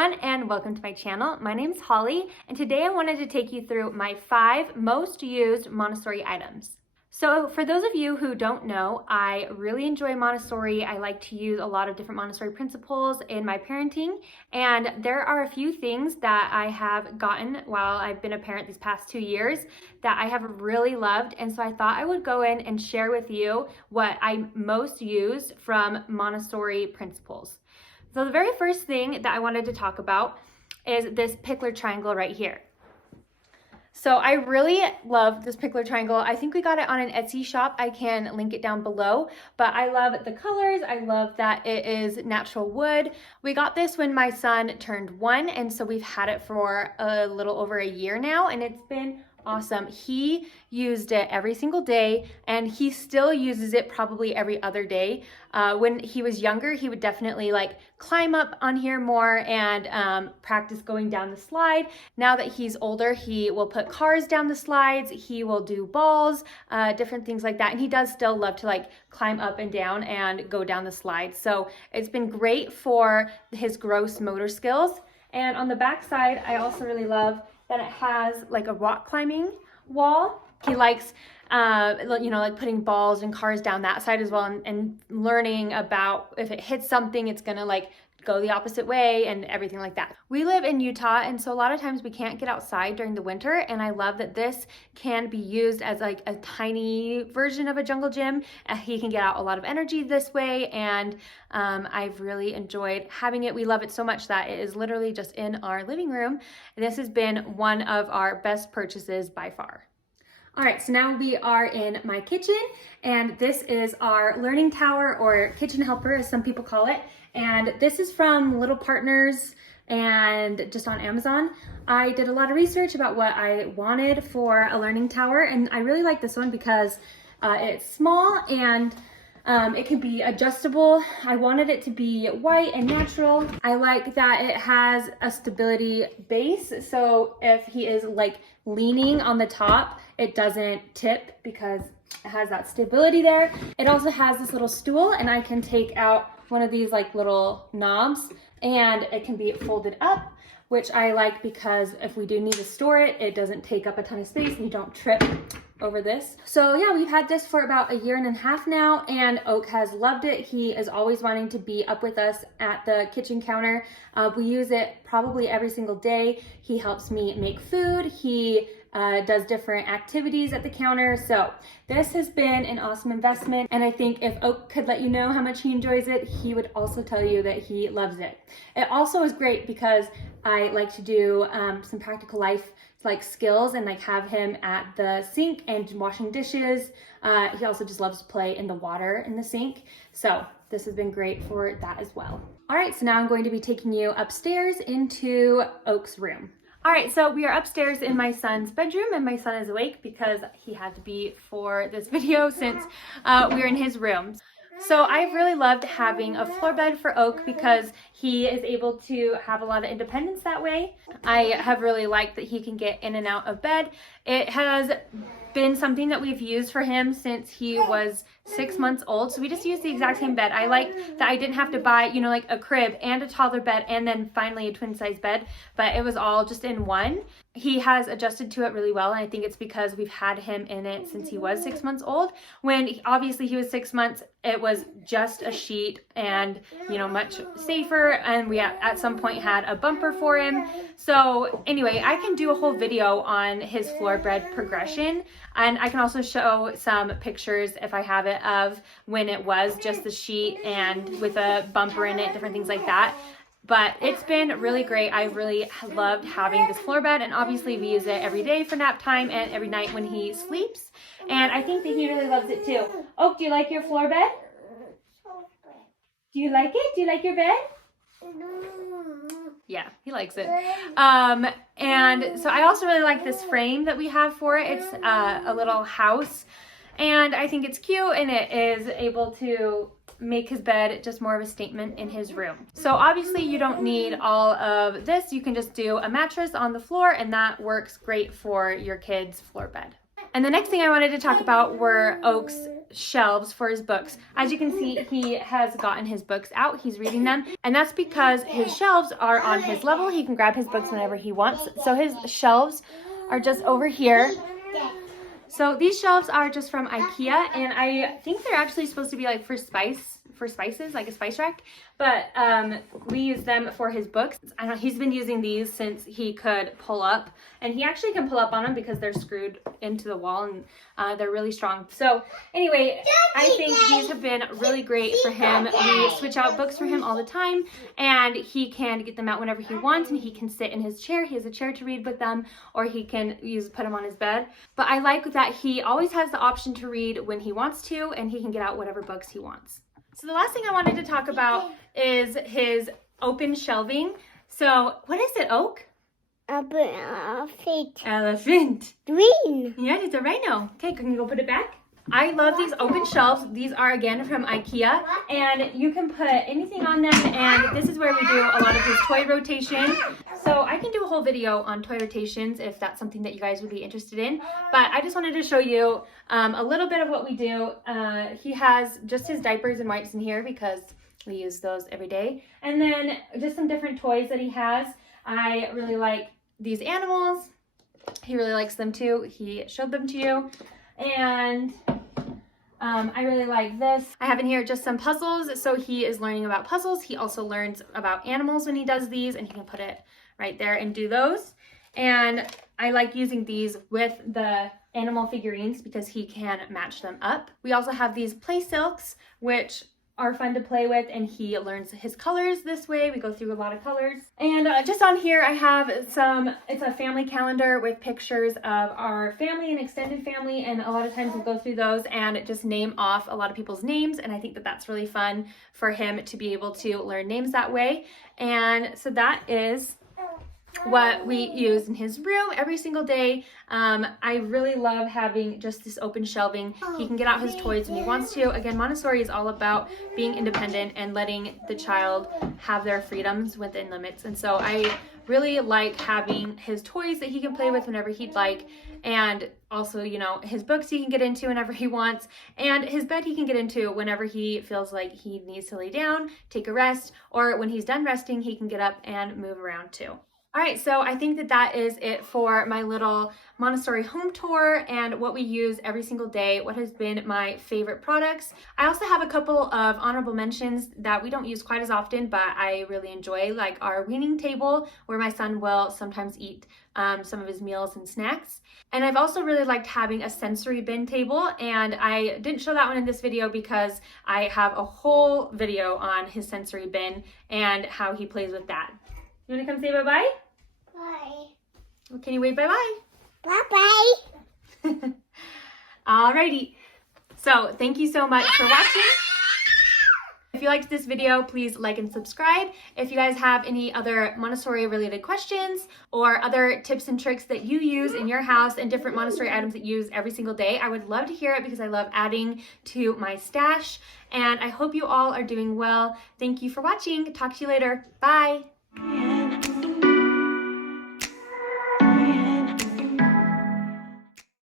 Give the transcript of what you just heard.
everyone, and welcome to my channel. My name is Holly, and today I wanted to take you through my 5 most used Montessori items. So for those of you who don't know, I really enjoy Montessori. I like to use a lot of different Montessori principles in my parenting, and there are a few things that I have gotten while I've been a parent these past 2 years that I have really loved, and so I thought I would go in and share with you what I most use from Montessori principles. So the very first thing that I wanted to talk about is this Pickler Triangle right here. So I really love this Pickler Triangle. I think we got it on an Etsy shop. I can link it down below, but I love the colors. I love that it is natural wood. We got this when my son turned 1, and so we've had it for a little over a year now, and it's been awesome. He used it every single day, and he still uses it probably every other day. When he was younger, he would definitely like climb up on here more and practice going down the slide. Now that he's older, he will put cars down the slides, he will do balls, different things like that, and he does still love to like climb up and down and go down the slide. So it's been great for his gross motor skills. And on the back side, I also really love that it has like a rock climbing wall. He likes, like putting balls and cars down that side as well, and learning about if it hits something, it's gonna like go the opposite way and everything like that. We live in Utah, and so a lot of times we can't get outside during the winter, and I love that this can be used as like a tiny version of a jungle gym. He can get out a lot of energy this way, and I've really enjoyed having it. We love it so much that it is literally just in our living room. This has been one of our best purchases by far. All right, so now we are in my kitchen, and this is our learning tower, or kitchen helper as some people call it. And this is from Little Partners and just on Amazon. I did a lot of research about what I wanted for a learning tower, and I really like this one because it's small and it can be adjustable. I wanted it to be white and natural. I like that it has a stability base, so if he is like leaning on the top, it doesn't tip because it has that stability there. It also has this little stool, and I can take out one of these like little knobs, and it can be folded up, which I like because if we do need to store it, it doesn't take up a ton of space and you don't trip over this. So yeah, we've had this for about 1.5 years now, and Oak has loved it. He is always wanting to be up with us at the kitchen counter. We use it probably every single day. He helps me make food. He does different activities at the counter. So this has been an awesome investment, and I think if Oak could let you know how much he enjoys it, he would also tell you that he loves it. It also is great because I like to do some practical life like skills and like have him at the sink and washing dishes. He also just loves to play in the water in the sink. So this has been great for that as well. All right, so now I'm going to be taking you upstairs into Oak's room. All right, so we are upstairs in my son's bedroom, and my son is awake because he had to be for this video since we're in his room. So I've really loved having a floor bed for Oak because he is able to have a lot of independence that way. I have really liked that he can get in and out of bed. It has been something that we've used for him since he was 6 months old. So we just use the exact same bed. I like that I didn't have to buy, like a crib and a toddler bed and then finally a twin size bed, but it was all just in one. He has adjusted to it really well, and I think it's because we've had him in it since he was 6 months old. When obviously he was 6 months, it was just a sheet and, much safer, and we at some point had a bumper for him. So anyway, I can do a whole video on his floor bed progression, and I can also show some pictures if I have it of when it was just the sheet and with a bumper in it, different things like that. But it's been really great. I've really loved having this floor bed, and obviously we use it every day for nap time and every night when he sleeps. And I think that he really loves it too. Oak, do you like your floor bed? Do you like it? Do you like your bed? Yeah, he likes it. And so I also really like this frame that we have for it. It's a little house, and I think it's cute, and it is able to make his bed just more of a statement in his room. So obviously you don't need all of this. You can just do a mattress on the floor, and that works great for your kid's floor bed. And the next thing I wanted to talk about were Oak's shelves for his books. As you can see, he has gotten his books out. He's reading them, and that's because his shelves are on his level. He can grab his books whenever he wants. So his shelves are just over here. So these shelves are just from IKEA, and I think they're actually supposed to be like for spices, like a spice rack, but we use them for his books. I know he's been using these since he could pull up, and he actually can pull up on them because they're screwed into the wall, and they're really strong. So anyway, I think these have been really great for him. We switch out books for him all the time, and he can get them out whenever he wants, and he can sit in his chair. He has a chair to read with them, or he can put them on his bed. But I like that he always has the option to read when he wants to, and he can get out whatever books he wants. So the last thing I wanted to talk about is his open shelving. So what is it, Oak? Elephant. Elephant. Green. Yeah, it's a rhino. Okay, can you go put it back? I love these open shelves. These are, again, from IKEA, and you can put anything on them, and this is where we do a lot of his toy rotation. So I can do a whole video on toy rotations if that's something that you guys would be interested in, but I just wanted to show you a little bit of what we do. He has just his diapers and wipes in here because we use those every day, and then just some different toys that he has. I really like these animals. He really likes them too. He showed them to you. And I really like this. I have in here just some puzzles. So he is learning about puzzles. He also learns about animals when he does these, and he can put it right there and do those. And I like using these with the animal figurines because he can match them up. We also have these play silks, which are fun to play with, and he learns his colors this way. We go through a lot of colors. And just on here I have it's a family calendar with pictures of our family and extended family, and a lot of times we'll go through those and just name off a lot of people's names, and I think that that's really fun for him to be able to learn names that way. And so that is what we use in his room every single day. I really love having just this open shelving. He can get out his toys when he wants to. Again, Montessori is all about being independent and letting the child have their freedoms within limits. And so I really like having his toys that he can play with whenever he'd like, and also, you know, his books he can get into whenever he wants, and his bed he can get into whenever he feels like he needs to lay down, take a rest, or when he's done resting, he can get up and move around too. All right, so I think that that is it for my little Montessori home tour and what we use every single day, what has been my favorite products. I also have a couple of honorable mentions that we don't use quite as often, but I really enjoy, like our weaning table, where my son will sometimes eat some of his meals and snacks. And I've also really liked having a sensory bin table, and I didn't show that one in this video because I have a whole video on his sensory bin and how he plays with that. You want to come say bye-bye? Bye. Well, can you wave bye-bye? Bye-bye. Alrighty. So thank you so much for watching. If you liked this video, please like and subscribe. If you guys have any other Montessori related questions or other tips and tricks that you use in your house and different Montessori items that you use every single day, I would love to hear it because I love adding to my stash. And I hope you all are doing well. Thank you for watching. Talk to you later. Bye.